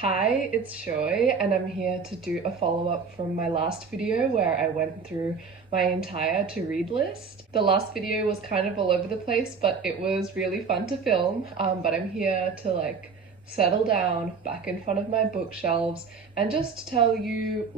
Hi, it's Shoy, and I'm here to do a follow-up from my last video where I went through my entire to-read list. The last video was kind of all over the place, but it was really fun to film. But I'm here to settle down back in front of my bookshelves and just tell you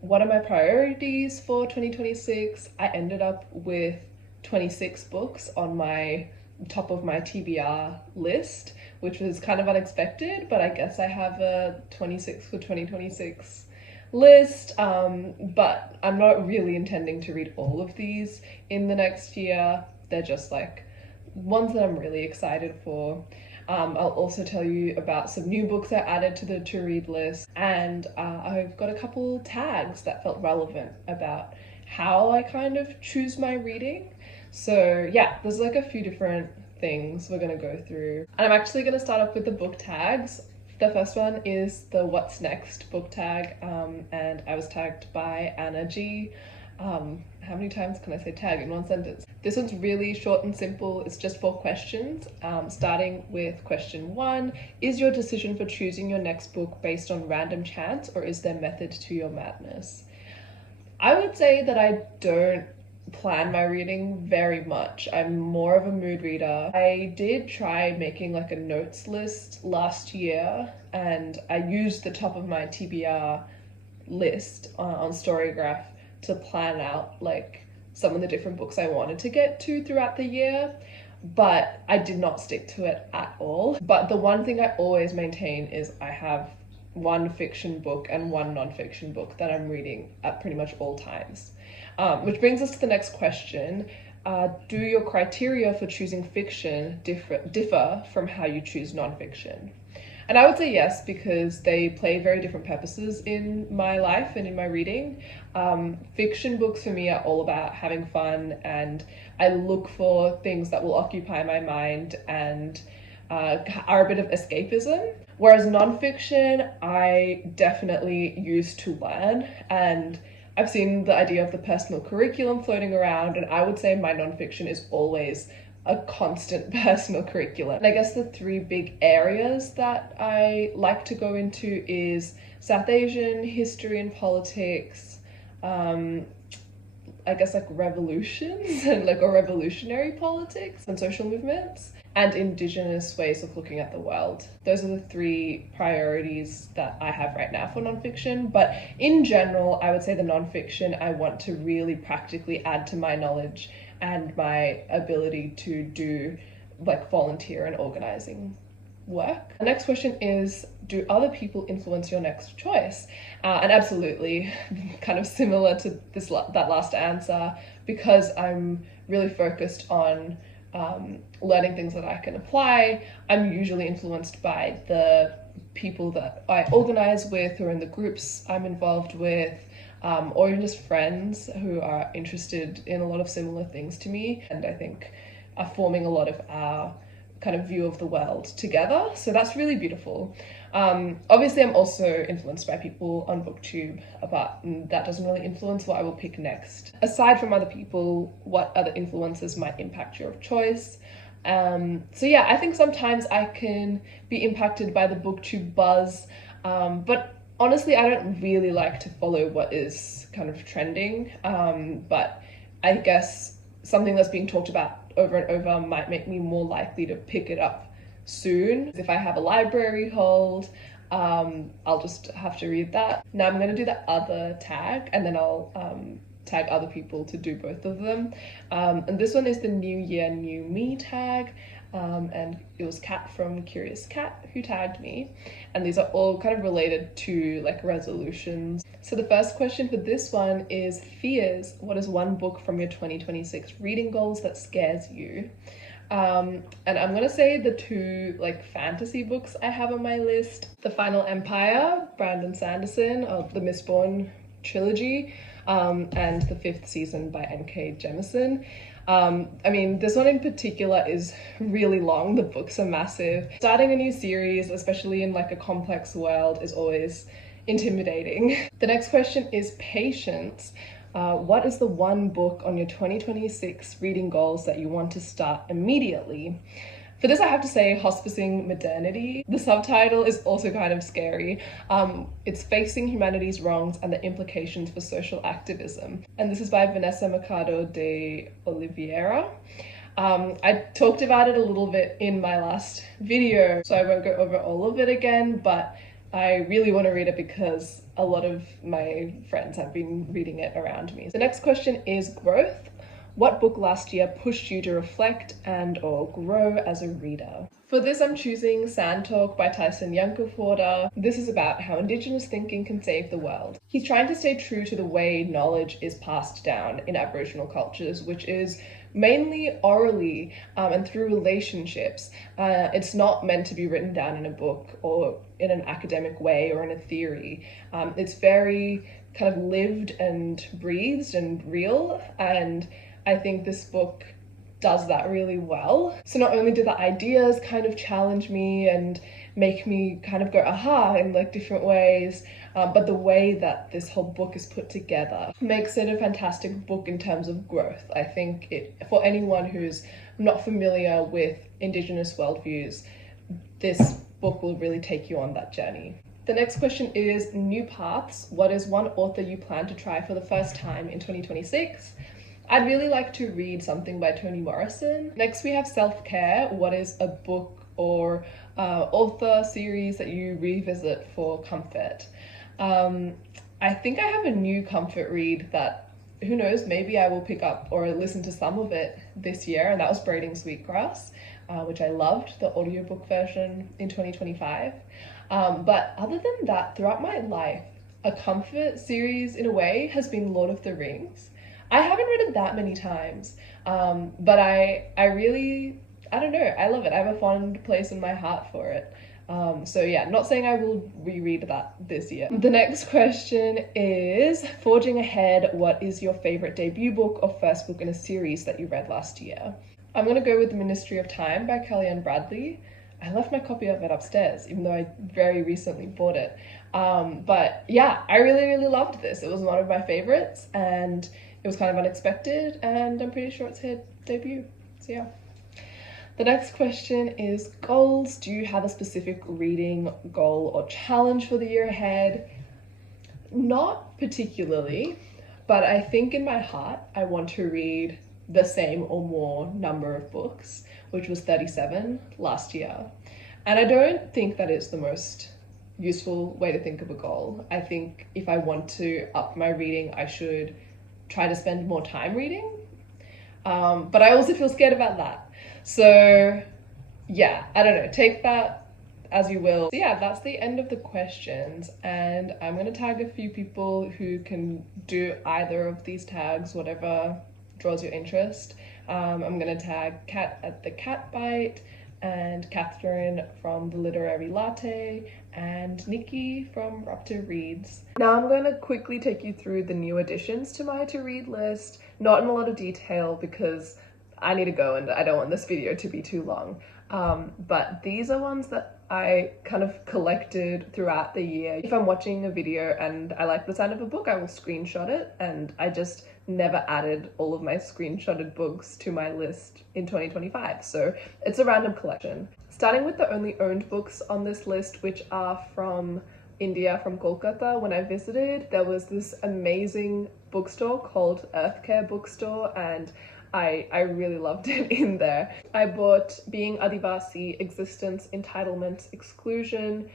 what are my priorities for 2026. I ended up with 26 books on my top of my TBR list, which was kind of unexpected, but I guess I have a 26 for 2026 list, but I'm not really intending to read all of these in the next year. They're just ones that I'm really excited for. I'll also tell you about some new books I added to the to-read list, and I've got a couple tags that felt relevant about how I kind of choose my reading. So yeah, there's a few different things we're gonna go through. And I'm actually gonna start off with the book tags. The first one is the What's Next book tag, and I was tagged by Anna G. How many times can I say tag in one sentence? This one's really short and simple. It's just 4 questions, starting with question 1. Is your decision for choosing your next book based on random chance, or is there method to your madness? I would say that I don't plan my reading very much. I'm more of a mood reader. I did try making a notes list last year, and I used the top of my TBR list on Storygraph to plan out some of the different books I wanted to get to throughout the year, but I did not stick to it at all. But the one thing I always maintain is I have one fiction book and one non-fiction book that I'm reading at pretty much all times. Which brings us to the next question. Do your criteria for choosing fiction differ from how you choose non-fiction? And I would say yes, because they play very different purposes in my life and in my reading. Fiction books for me are all about having fun, and I look for things that will occupy my mind and are a bit of escapism. Whereas non-fiction, I definitely use to learn, and I've seen the idea of the personal curriculum floating around, and I would say my non-fiction is always a constant personal curriculum. And I guess the 3 big areas that I like to go into is South Asian history and politics, I guess revolutions and or revolutionary politics and social movements, and Indigenous ways of looking at the world. Those are the 3 priorities that I have right now for nonfiction. But in general, I would say the nonfiction I want to really practically add to my knowledge and my ability to do volunteer and organizing work. The next question is, do other people influence your next choice? And absolutely, kind of similar to that last answer, because I'm really focused on learning things that I can apply. I'm usually influenced by the people that I organize with or in the groups I'm involved with, or even just friends who are interested in a lot of similar things to me, and I think are forming a lot of our kind of view of the world together. So that's really beautiful. Obviously, I'm also influenced by people on BookTube, but that doesn't really influence what I will pick next. Aside from other people, what other influences might impact your choice? So yeah, I think sometimes I can be impacted by the BookTube buzz, but honestly, I don't really like to follow what is kind of trending, but I guess something that's being talked about over and over might make me more likely to pick it up soon. If I have a library hold, I'll just have to read that. Now I'm going to do the other tag, and then I'll tag other people to do both of them. And this one is the New Year, New Me tag. And it was Kat from Curious Cat who tagged me, and these are all kind of related to resolutions. So the first question for this one is fears. What is one book from your 2026 reading goals that scares you? And I'm gonna say the 2 fantasy books I have on my list: The Final Empire, Brandon Sanderson, of the Mistborn trilogy, and The Fifth Season by N.K. Jemisin. I mean, this one in particular is really long. The books are massive. Starting a new series, especially in a complex world, is always intimidating. The next question is patience. What is the one book on your 2026 reading goals that you want to start immediately? For this, I have to say Hospicing Modernity. The subtitle is also kind of scary. It's Facing Humanity's Wrongs and the Implications for Social Activism. And this is by Vanessa Mercado de Oliveira. I talked about it a little bit in my last video, so I won't go over all of it again, but I really want to read it because a lot of my friends have been reading it around me. The next question is growth. What book last year pushed you to reflect and or grow as a reader? For this, I'm choosing Sand Talk by Tyson Yunkaporta. This is about how Indigenous thinking can save the world. He's trying to stay true to the way knowledge is passed down in Aboriginal cultures, which is mainly orally and through relationships. It's not meant to be written down in a book or in an academic way or in a theory. It's very kind of lived and breathed and real, and I think this book does that really well. So not only do the ideas kind of challenge me and make me kind of go aha in like different ways, but the way that this whole book is put together makes it a fantastic book in terms of growth. I think for anyone who's not familiar with Indigenous worldviews, this book will really take you on that journey. The next question is new paths. What is one author you plan to try for the first time in 2026? I'd really like to read something by Toni Morrison. Next we have self-care. What is a book or author series that you revisit for comfort? I think I have a new comfort read that, who knows, maybe I will pick up or listen to some of it this year, and that was Braiding Sweetgrass, which I loved, the audiobook version in 2025. But other than that, throughout my life, a comfort series in a way has been Lord of the Rings. I haven't read it that many times, but I really, I don't know, I love it. I have a fond place in my heart for it. So yeah, not saying I will reread that this year. The next question is, forging ahead, what is your favorite debut book or first book in a series that you read last year? I'm gonna go with The Ministry of Time by Kellyanne Bradley. I left my copy of it upstairs, even though I very recently bought it. But yeah, I really loved this. It was one of my favorites, and it was kind of unexpected, and I'm pretty sure it's her debut, so yeah. The next question is goals. Do you have a specific reading goal or challenge for the year ahead? Not particularly, but I think in my heart, I want to read the same or more number of books, which was 37 last year. And I don't think that is the most useful way to think of a goal. I think if I want to up my reading, I should try to spend more time reading. But I also feel scared about that. So yeah, I don't know, take that as you will. So yeah, that's the end of the questions, and I'm gonna tag a few people who can do either of these tags, whatever draws your interest. I'm gonna tag Kat at the Cat Bite, and Catherine from The Literary Latte, and Nikki from Raptor Reads. Now I'm going to quickly take you through the new additions to my to-read list, not in a lot of detail because I need to go and I don't want this video to be too long. But these are ones that I kind of collected throughout the year. If I'm watching a video and I like the sound of a book, I will screenshot it, and I just never added all of my screenshotted books to my list in 2025, so it's a random collection. Starting with the only owned books on this list, which are from India, from Kolkata. When I visited, there was this amazing bookstore called Earthcare Bookstore, and I really loved it in there. I bought Being Adivasi, Existence, Entitlement, Exclusion,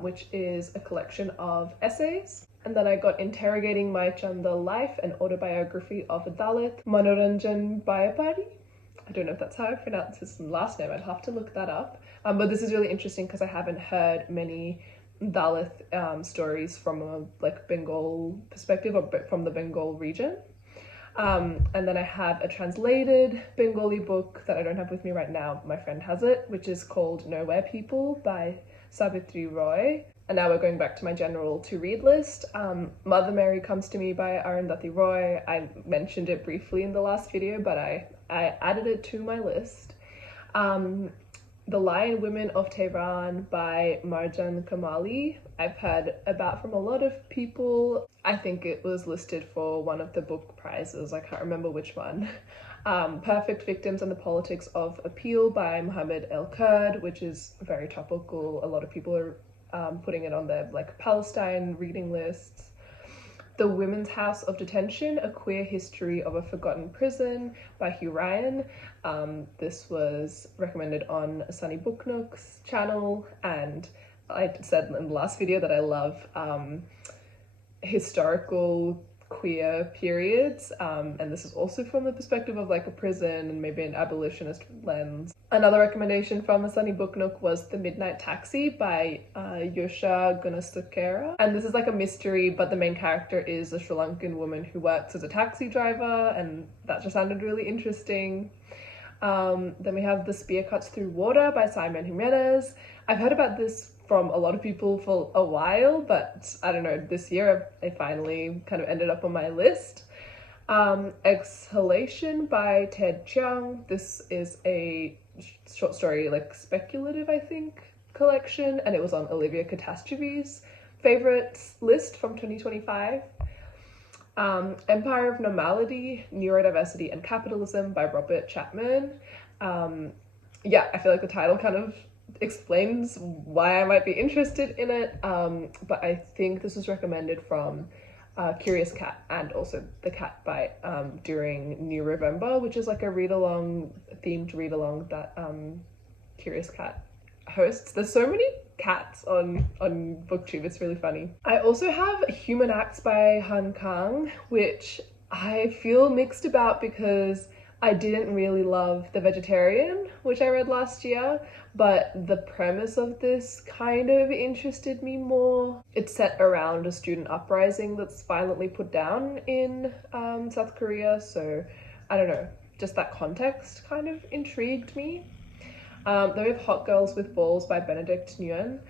which is a collection of essays. And then I got Interrogating Mai Chanda, Life and Autobiography of a Dalit, Manoranjan Bayapati. I don't know if that's how I pronounce his last name, I'd have to look that up. But this is really interesting because I haven't heard many Dalit stories from a Bengal perspective, or from the Bengal region. And then I have a translated Bengali book that I don't have with me right now, but my friend has it, which is called Nowhere People by Savitri Roy. And now we're going back to my general to-read list. Mother Mary Comes to Me by Arundhati Roy. I mentioned it briefly in the last video, but I added it to my list. The Lion Women of Tehran by Marjan Kamali. I've heard about from a lot of people. I think it was listed for one of the book prizes. I can't remember which one. Perfect Victims and the Politics of Appeal by Mohammed El Kurd, which is very topical. A lot of people are putting it on their like Palestine reading lists. The Women's House of Detention, A Queer History of a Forgotten Prison by Hugh Ryan. This was recommended on Sunny Book Nook's channel, and I said in the last video that I love historical queer periods, and this is also from the perspective of like a prison and maybe an abolitionist lens. Another recommendation from a Sunny Book Nook was The Midnight Taxi by Yosha Gunastukera, and this is like a mystery, but the main character is a Sri Lankan woman who works as a taxi driver, and that just sounded really interesting. Then we have The Spear Cuts Through Water by Simon Jimenez. I've heard about this from a lot of people for a while, but I don't know, this year I finally kind of ended up on my list. Exhalation by Ted Chiang. This is a short story, like speculative, I think, collection, and it was on Olivia Catastrophe's favorites list from 2025. Empire of Normality, Neurodiversity and Capitalism by Robert Chapman. Yeah, I feel like the title kind of explains why I might be interested in it, but I think this was recommended from Curious Cat and also The Cat Bite during New November, which is like a read-along, themed read-along that Curious Cat hosts. There's so many cats on BookTube, it's really funny. I also have Human Acts by Han Kang, which I feel mixed about because I didn't really love The Vegetarian, which I read last year, but the premise of this kind of interested me more. It's set around a student uprising that's violently put down in South Korea, so I don't know, just that context kind of intrigued me. Then we have Hot Girls with Balls by Benedict Nguyen,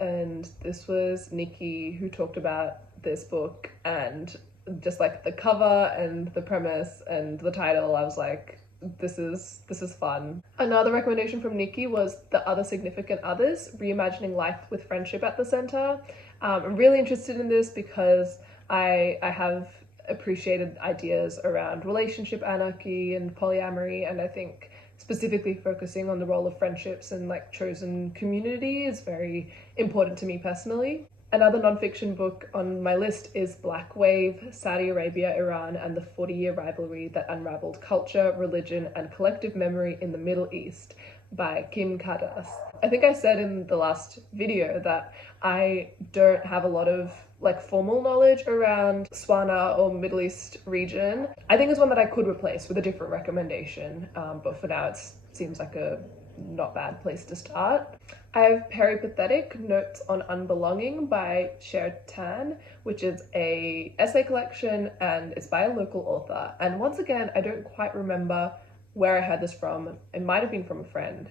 and this was Nikki who talked about this book, and just like the cover and the premise and the title, I was like, this is fun. Another recommendation from Nikki was The Other Significant Others, Reimagining Life with Friendship at the Center. I'm really interested in this because I have appreciated ideas around relationship anarchy and polyamory, and I think specifically focusing on the role of friendships and like chosen community is very important to me personally. Another nonfiction book on my list is Black Wave, Saudi Arabia, Iran, and the 40-Year Rivalry That Unraveled Culture, Religion, and Collective Memory in the Middle East by Kim Kadas. I think I said in the last video that I don't have a lot of like formal knowledge around Swana or Middle East region. I think it's one that I could replace with a different recommendation, but for now it seems like a not bad place to start. I have Peripathetic, Notes on Unbelonging by Sher Tan, which is a essay collection and it's by a local author. And once again, I don't quite remember where I heard this from. It might have been from a friend.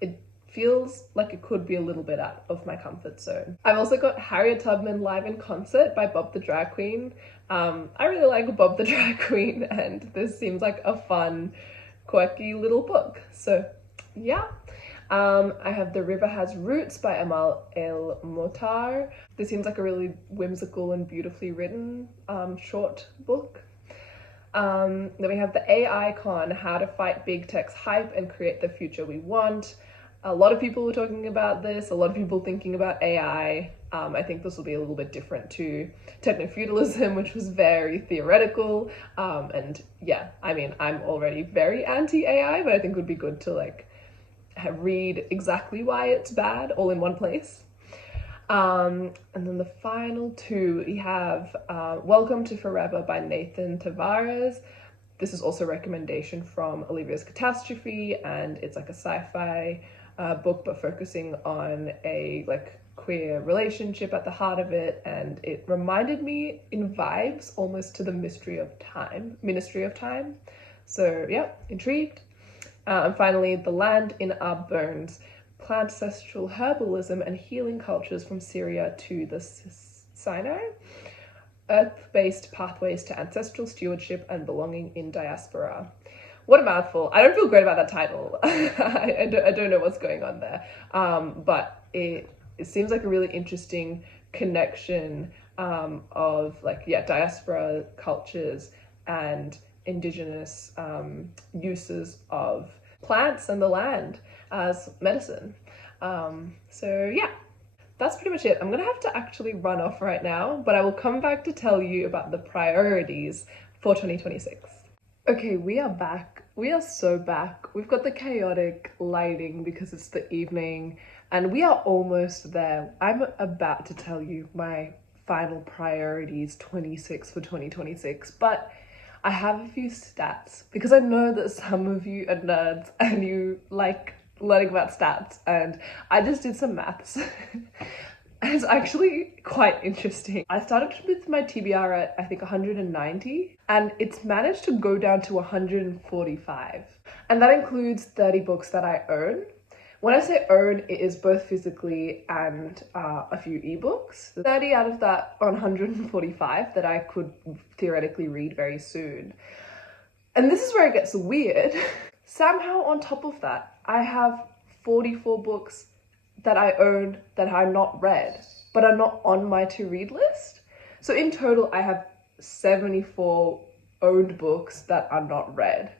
It feels like it could be a little bit out of my comfort zone. I've also got Harriet Tubman Live in Concert by Bob the Drag Queen. I really like Bob the Drag Queen, and this seems like a fun, quirky little book. So yeah. I have The River Has Roots by Amal El Motar. This seems like a really whimsical and beautifully written short book. Then we have The AI Con, How to Fight Big Tech's Hype and Create the Future We Want. A lot of people were talking about this, a lot of people thinking about AI. I think this will be a little bit different to techno-feudalism, which was very theoretical. And yeah, I mean, I'm already very anti-AI, but I think it would be good to like read exactly why it's bad all in one place. And then the final two, we have Welcome to Forever by Nathan Tavares. This is also a recommendation from Olivia's Catastrophe, and it's like a sci-fi book, but focusing on a like queer relationship at the heart of it, and it reminded me in vibes almost to the Ministry of Time. So yeah, intrigued. And finally, The Land in Our Bones, Plant-Ancestral Herbalism and Healing Cultures from Syria to the Sinai, Earth-Based Pathways to Ancestral Stewardship and Belonging in Diaspora. What a mouthful. I don't feel great about that title. I don't know what's going on there. But it seems like a really interesting connection of like, yeah, diaspora cultures and indigenous uses of plants and the land as medicine. So yeah, that's pretty much it. I'm gonna have to actually run off right now, but I will come back to tell you about the priorities for 2026. Okay, we are back. We are so back. We've got the chaotic lighting because it's the evening and we are almost there. I'm about to tell you my final priorities 26 for 2026, but I have a few stats because I know that some of you are nerds and you like learning about stats, and I just did some maths. And it's actually quite interesting. I started with my TBR at I think 190 and it's managed to go down to 145. And that includes 30 books that I own. When I say own, it is both physically and a few ebooks. 30 out of that 145 that I could theoretically read very soon. And this is where it gets weird. Somehow on top of that, I have 44 books that I own that are not read, but are not on my to-read list. So in total, I have 74 owned books that are not read.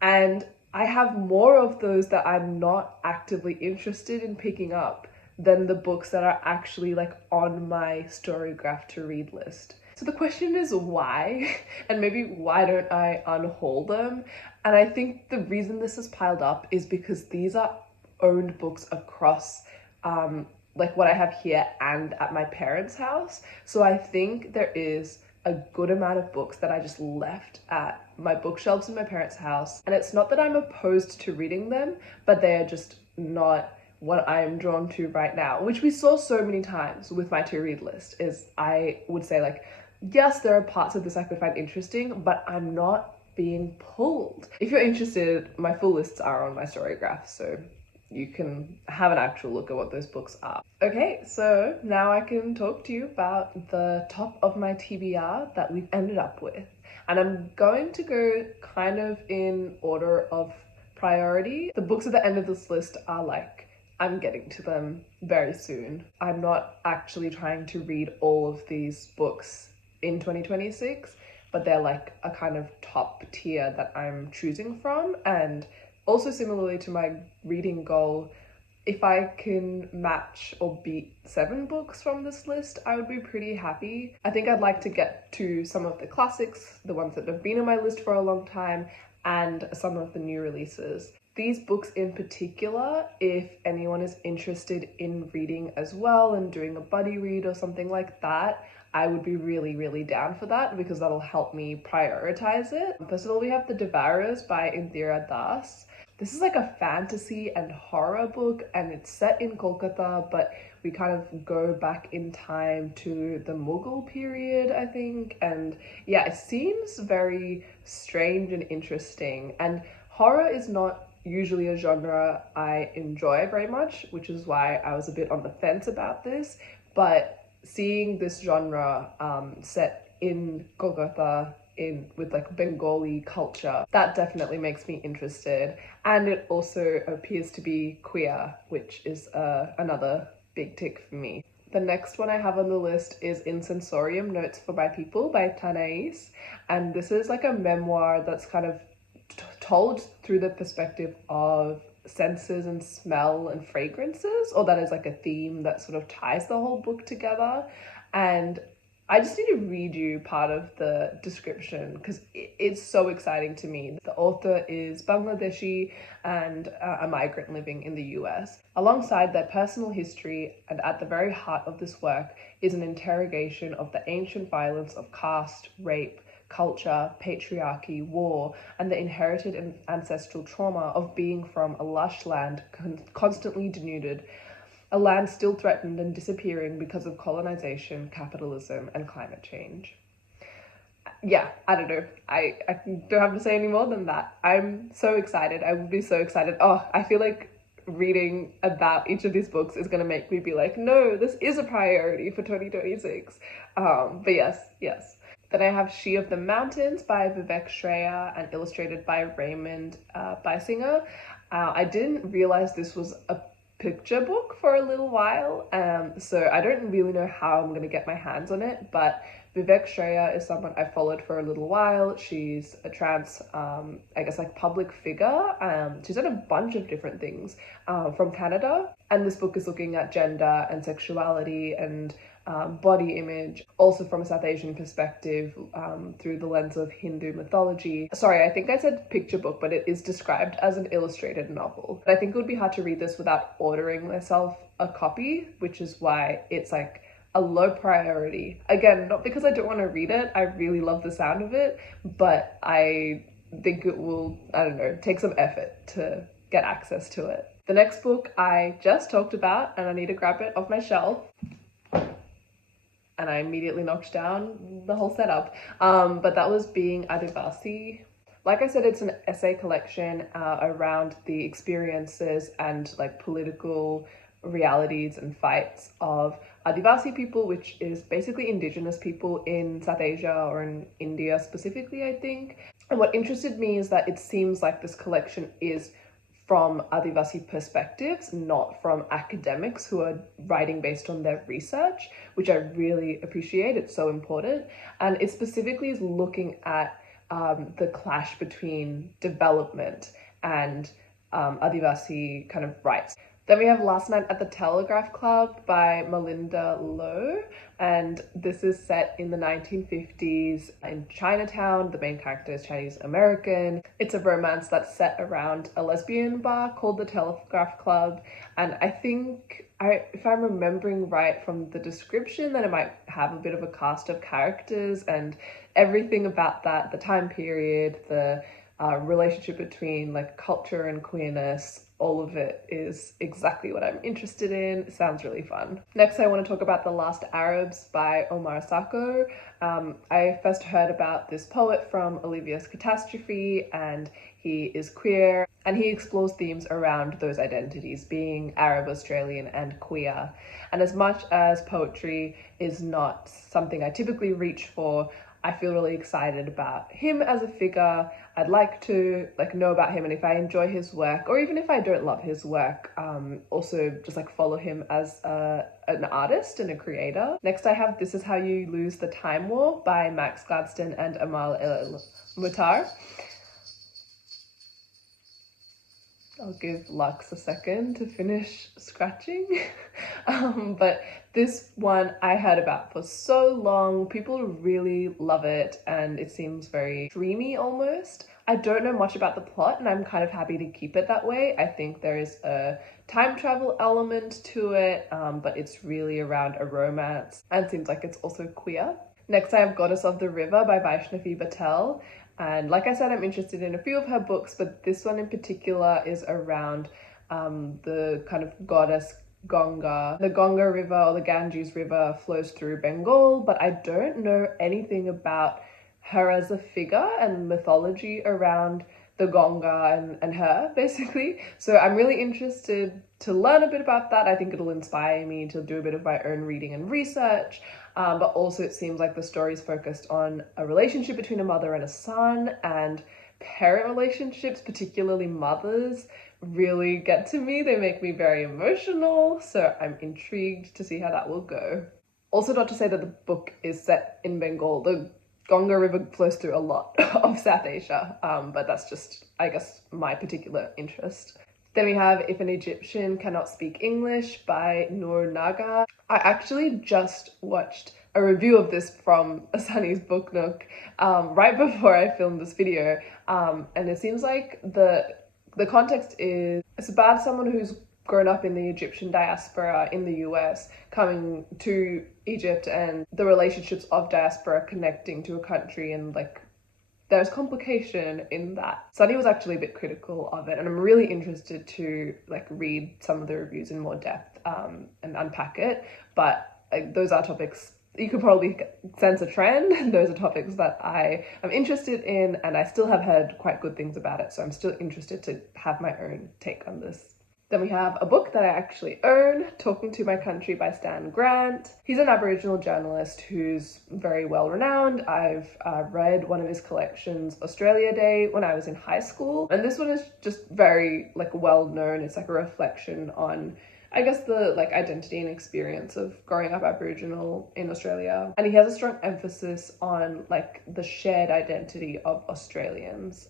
And I have more of those that I'm not actively interested in picking up than the books that are actually like on my Storygraph to read list. So the question is why? And maybe why don't I unhaul them? And I think the reason this is piled up is because these are owned books across like what I have here and at my parents' house. So I think there is a good amount of books that I just left at my bookshelves in my parents' house. And it's not that I'm opposed to reading them, but they are just not what I'm drawn to right now, which we saw so many times with my to-read list. Is I would say like, yes, there are parts of this I could find interesting, but I'm not being pulled. If you're interested, my full lists are on my Storygraph, so you can have an actual look at what those books are. Okay, so now I can talk to you about the top of my TBR that we've ended up with. And I'm going to go kind of in order of priority. The books at the end of this list are like, I'm getting to them very soon. I'm not actually trying to read all of these books in 2026, but they're like a kind of top tier that I'm choosing from. And also similarly to my reading goal, if I can match or beat 7 books from this list, I would be pretty happy. I think I'd like to get to some of the classics, the ones that have been on my list for a long time, and some of the new releases. These books in particular, if anyone is interested in reading as well and doing a buddy read or something like that, I would be really, really down for that because that'll help me prioritize it. First of all, we have The Devourers by Indira Das. This is like a fantasy and horror book, and it's set in Kolkata, but we kind of go back in time to the Mughal period, I think. And yeah, it seems very strange and interesting. And horror is not usually a genre I enjoy very much, which is why I was a bit on the fence about this. But seeing this genre set in Kolkata with like Bengali culture, that definitely makes me interested. And it also appears to be queer, which is another big tick for me. The next one I have on the list is In Sensorium, Notes for My People by Tanais. And this is like a memoir that's kind of told through the perspective of senses and smell and fragrances, or that is like a theme that sort of ties the whole book together. And I just need to read you part of the description because it's so exciting to me. The author is Bangladeshi and a migrant living in the US. Alongside their personal history and at the very heart of this work is an interrogation of the ancient violence of caste, rape, culture, patriarchy, war, and the inherited and ancestral trauma of being from a lush land constantly denuded, a land still threatened and disappearing because of colonization, capitalism, and climate change. Yeah, I don't know. I don't have to say any more than that. I'm so excited. I would be so excited. Oh, I feel like reading about each of these books is going to make me be like, no, this is a priority for 2026. But yes. Then I have She of the Mountains by Vivek Shreya and illustrated by Raymond Beisinger. I didn't realize this was a picture book for a little while, so I don't really know how I'm going to get my hands on it, but Vivek Shraya is someone I followed for a little while. She's a trans, I guess, like public figure. She's done a bunch of different things from Canada. And this book is looking at gender and sexuality and body image, also from a South Asian perspective, through the lens of Hindu mythology. Sorry, I think I said picture book, but it is described as an illustrated novel. But I think it would be hard to read this without ordering myself a copy, which is why it's like a low priority. Again, not because I don't want to read it, I really love the sound of it, but I think it will, I don't know, take some effort to get access to it. The next book I just talked about, and I need to grab it off my shelf, and I immediately knocked down the whole setup, but that was Being Adivasi. Like I said, it's an essay collection around the experiences and like political realities and fights of Adivasi people, which is basically indigenous people in South Asia or in India specifically, I think. And what interested me is that it seems like this collection is from Adivasi perspectives, not from academics who are writing based on their research, which I really appreciate. It's so important. And it specifically is looking at the clash between development and Adivasi kind of rights. Then we have Last Night at the Telegraph Club by Melinda Lowe, and this is set in the 1950s in Chinatown. The main character is Chinese American. It's a romance that's set around a lesbian bar called the Telegraph Club, and I think, if I'm remembering right from the description, that it might have a bit of a cast of characters and everything about that, the time period, the relationship between like culture and queerness, all of it is exactly what I'm interested in. It sounds really fun. Next, I want to talk about The Last Arabs by Omar Sacco. I first heard about this poet from Olivia's Catastrophe, and he is queer, and he explores themes around those identities, being Arab, Australian, and queer. And as much as poetry is not something I typically reach for, I feel really excited about him as a figure. I'd like to know about him, and if I enjoy his work, or even if I don't love his work, also just follow him as an artist and a creator. Next, I have This Is How You Lose the Time War by Max Gladstone and Amal El-Mutar. I'll give Lux a second to finish scratching. But this one I heard about for so long. People really love it, and it seems very dreamy almost. I don't know much about the plot, and I'm kind of happy to keep it that way. I think there is a time travel element to it, but it's really around a romance, and seems like it's also queer. Next, I have Goddess of the River by Vaishnavi Patel. And like I said, I'm interested in a few of her books, but this one in particular is around the kind of goddess Ganga. The Ganga River, or the Ganges River, flows through Bengal, but I don't know anything about her as a figure and mythology around the Ganga and her, basically. So I'm really interested to learn a bit about that. I think it'll inspire me to do a bit of my own reading and research. But also it seems like the story is focused on a relationship between a mother and a son, and parent relationships, particularly mothers, really get to me. They make me very emotional, so I'm intrigued to see how that will go. Also, not to say that the book is set in Bengal. The Ganga River flows through a lot of South Asia, but that's just, I guess, my particular interest. Then we have If an Egyptian Cannot Speak English by Noor Naga. I actually just watched a review of this from Sunny's Book Nook right before I filmed this video, and it seems like the context is, it's about someone who's grown up in the Egyptian diaspora in the US, coming to Egypt, and the relationships of diaspora connecting to a country, and there's complication in that. Sunny was actually a bit critical of it, and I'm really interested to read some of the reviews in more depth and unpack it. But those are topics, you could probably sense a trend. Those are topics that I am interested in, and I still have heard quite good things about it, so I'm still interested to have my own take on this. Then we have a book that I actually own, Talking to My Country by Stan Grant. He's an Aboriginal journalist who's very well renowned. I've read one of his collections, Australia Day, when I was in high school. And this one is just very well known. It's a reflection on I guess the like identity and experience of growing up Aboriginal in Australia. And he has a strong emphasis on like the shared identity of Australians,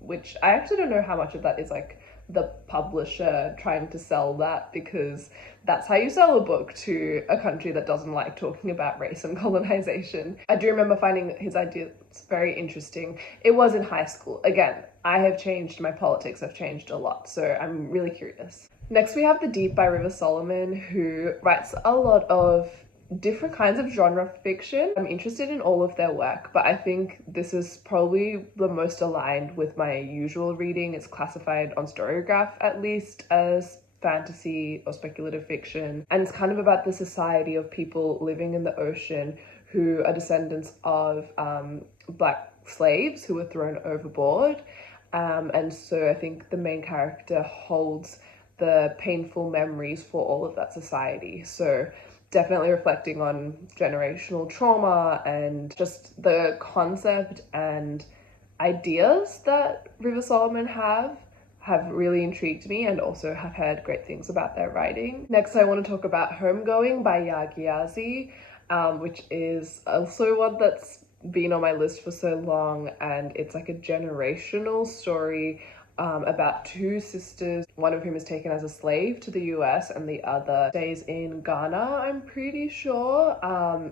which I actually don't know how much of that is like the publisher trying to sell that, because that's how you sell a book to a country that doesn't like talking about race and colonization. I do remember finding his ideas very interesting. It was in high school. Again, I have changed, my politics have changed a lot, so I'm really curious. Next, we have The Deep by River Solomon, who writes a lot of different kinds of genre fiction. I'm interested in all of their work, but I think this is probably the most aligned with my usual reading. It's classified on Storygraph, at least, as fantasy or speculative fiction, and it's kind of about the society of people living in the ocean who are descendants of black slaves who were thrown overboard. And so I think the main character holds the painful memories for all of that society. So definitely reflecting on generational trauma and just the concept and ideas that River Solomon have really intrigued me, and also have heard great things about their writing. Next, I want to talk about Homegoing by Yaa Gyasi, which is also one that's been on my list for so long, and it's like a generational story about two sisters, one of whom is taken as a slave to the US and the other stays in Ghana, I'm pretty sure,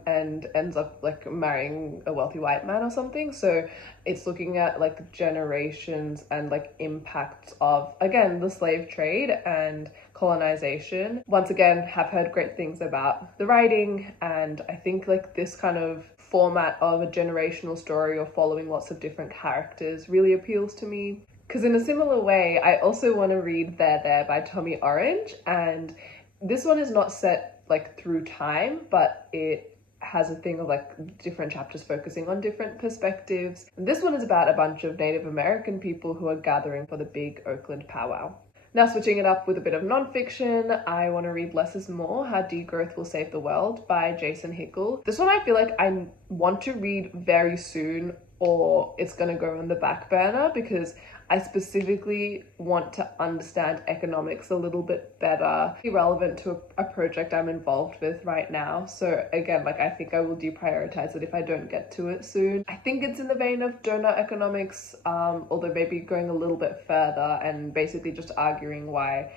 and ends up like marrying a wealthy white man or something. So it's looking at like the generations and like impacts of, again, the slave trade and colonization. Once again, have heard great things about the writing, and I think like this kind of format of a generational story or following lots of different characters really appeals to me. Because in a similar way, I also want to read There by Tommy Orange, and this one is not set like through time, but it has a thing of like different chapters focusing on different perspectives. And this one is about a bunch of Native American people who are gathering for the big Oakland powwow. Now, switching it up with a bit of nonfiction, I want to read Less is More, How Degrowth Will Save the World by Jason Hickel. This one I feel like I want to read very soon, or it's going to go on the back burner, because I specifically want to understand economics a little bit better, relevant to a project I'm involved with right now. So again, like I think I will deprioritize it if I don't get to it soon. I think it's in the vein of donut economics, although maybe going a little bit further and basically just arguing why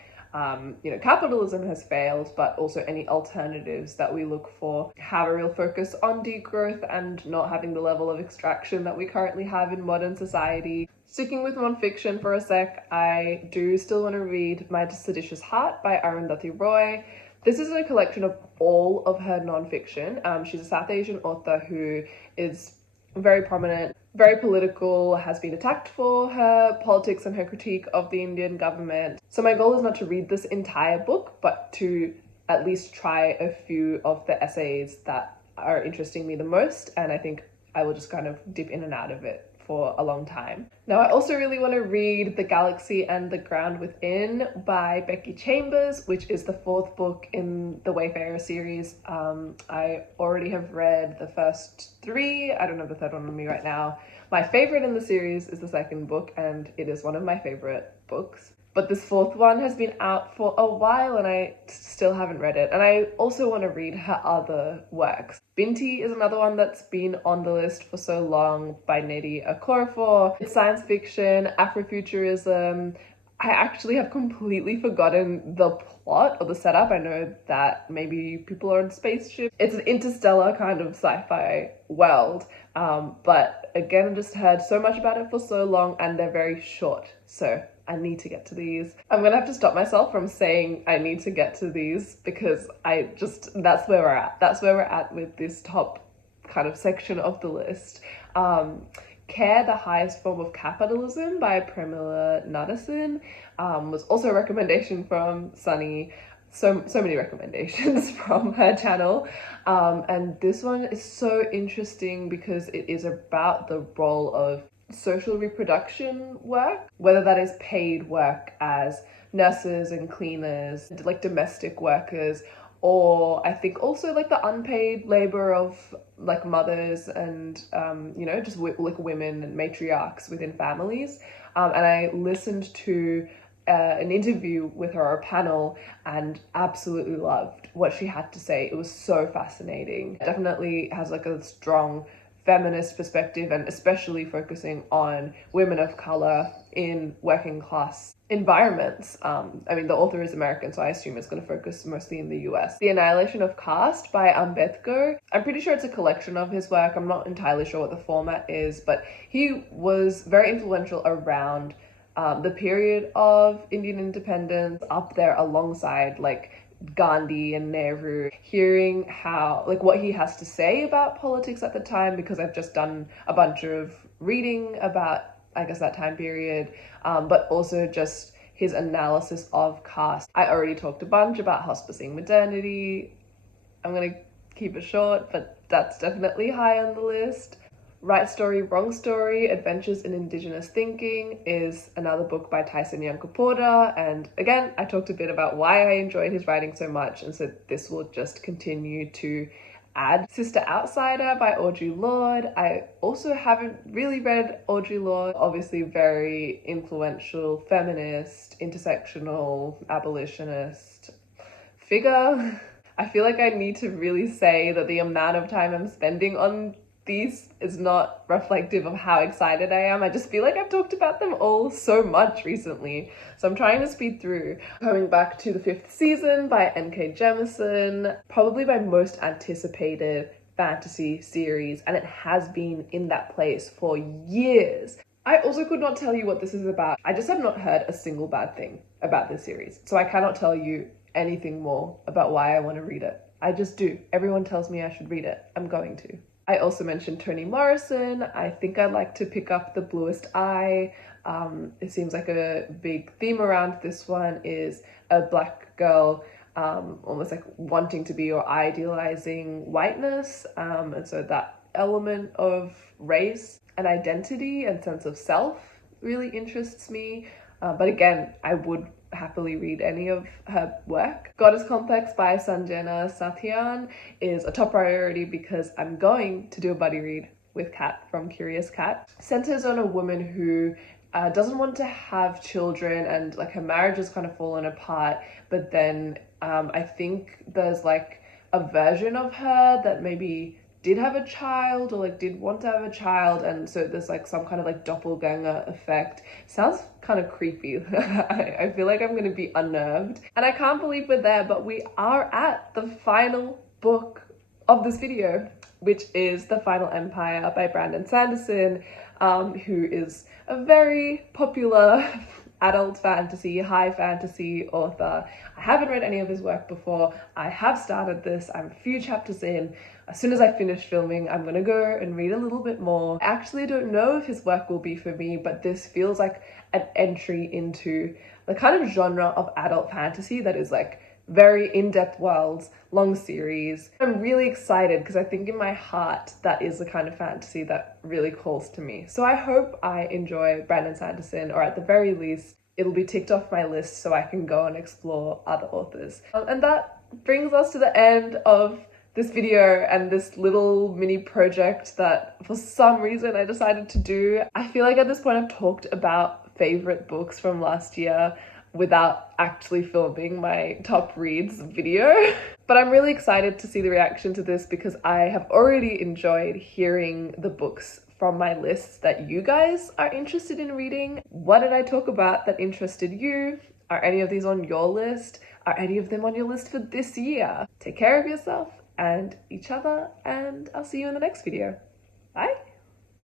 capitalism has failed, but also any alternatives that we look for have a real focus on degrowth and not having the level of extraction that we currently have in modern society. Sticking with nonfiction for a sec, I do still want to read My Seditious Heart by Arundhati Roy. This is a collection of all of her nonfiction. She's a South Asian author who is very prominent, very political, has been attacked for her politics and her critique of the Indian government. So my goal is not to read this entire book, but to at least try a few of the essays that are interesting me the most, and I think I will just kind of dip in and out of it for a long time. Now, I also really want to read The Galaxy and the Ground Within by Becky Chambers, which is the fourth book in the Wayfarer series. I already have read the first three. I don't have the third one on me right now. My favorite in the series is the second book, and it is one of my favorite books. But this fourth one has been out for a while and I still haven't read it. And I also want to read her other works. Binti is another one that's been on the list for so long, by Nnedi Okorafor. It's science fiction, Afrofuturism. I actually have completely forgotten the plot or the setup. I know that maybe people are on spaceships. It's an interstellar kind of sci-fi world. But again, I just heard so much about it for so long, and they're very short. So I need to get to these. I'm gonna have to stop myself from saying I need to get to these, because that's where we're at. That's where we're at with this top kind of section of the list. Care, the Highest Form of Capitalism by Premila Nadasen was also a recommendation from Sunny. So many recommendations from her channel. And this one is so interesting because it is about the role of social reproduction work, whether that is paid work as nurses and cleaners, like domestic workers, or I think also like the unpaid labor of like mothers and just like women and matriarchs within families. And I listened to an interview with her, or a panel, and absolutely loved what she had to say. It was so fascinating. It definitely has like a strong feminist perspective, and especially focusing on women of color in working class environments. I mean, the author is American, so I assume it's going to focus mostly in the US. The Annihilation of Caste by Ambedkar. I'm pretty sure it's a collection of his work. I'm not entirely sure what the format is, but he was very influential around the period of Indian independence, up there alongside like Gandhi and Nehru, hearing how, like, what he has to say about politics at the time, because I've just done a bunch of reading about, I guess, that time period, but also just his analysis of caste. I already talked a bunch about hospicing modernity. I'm gonna keep it short, but that's definitely high on the list. Right Story, Wrong Story, Adventures in Indigenous Thinking is another book by Tyson Yunkaporta. And again, I talked a bit about why I enjoyed his writing so much, and so this will just continue to add. Sister Outsider by Audre Lorde. I also haven't really read Audre Lorde. Obviously very influential feminist, intersectional, abolitionist figure. I feel like I need to really say that the amount of time I'm spending on these is not reflective of how excited I am. I just feel like I've talked about them all so much recently, so I'm trying to speed through. Coming back to the 5th season by N.K. Jemisin, probably my most anticipated fantasy series, and it has been in that place for years. I also could not tell you what this is about. I just have not heard a single bad thing about this series, so I cannot tell you anything more about why I want to read it. I just do. Everyone tells me I should read it. I'm going to. I also mentioned Toni Morrison. I think I'd like to pick up The Bluest Eye. It seems like a big theme around this one is a Black girl almost like wanting to be or idealizing whiteness. And so that element of race and identity and sense of self really interests me. But again, I would happily read any of her work. Goddess Complex by Sanjana Sathian is a top priority because I'm going to do a buddy read with Kat from Curious Cat. Centers on a woman who doesn't want to have children, and like her marriage has kind of fallen apart, but then I think there's like a version of her that maybe did have a child, or like did want to have a child, and so there's like some kind of like doppelganger effect. Sounds kind of creepy. I feel like I'm gonna be unnerved, and I can't believe we're there, but we are at the final book of this video, which is The Final Empire by Brandon Sanderson, who is a very popular adult fantasy, high fantasy author. I haven't read any of his work before. I have started this. I'm a few chapters in. As soon as I finish filming, I'm gonna go and read a little bit more. I actually don't know if his work will be for me, but this feels like an entry into the kind of genre of adult fantasy that is like very in-depth worlds, long series. I'm really excited because I think in my heart that is the kind of fantasy that really calls to me. So I hope I enjoy Brandon Sanderson, or at the very least it'll be ticked off my list so I can go and explore other authors. And that brings us to the end of this video and this little mini project that for some reason I decided to do. I feel like at this point I've talked about favorite books from last year without actually filming my top reads video. But I'm really excited to see the reaction to this because I have already enjoyed hearing the books from my lists that you guys are interested in reading. What did I talk about that interested you? Are any of these on your list? Are any of them on your list for this year? Take care of yourself and each other, and I'll see you in the next video. Bye!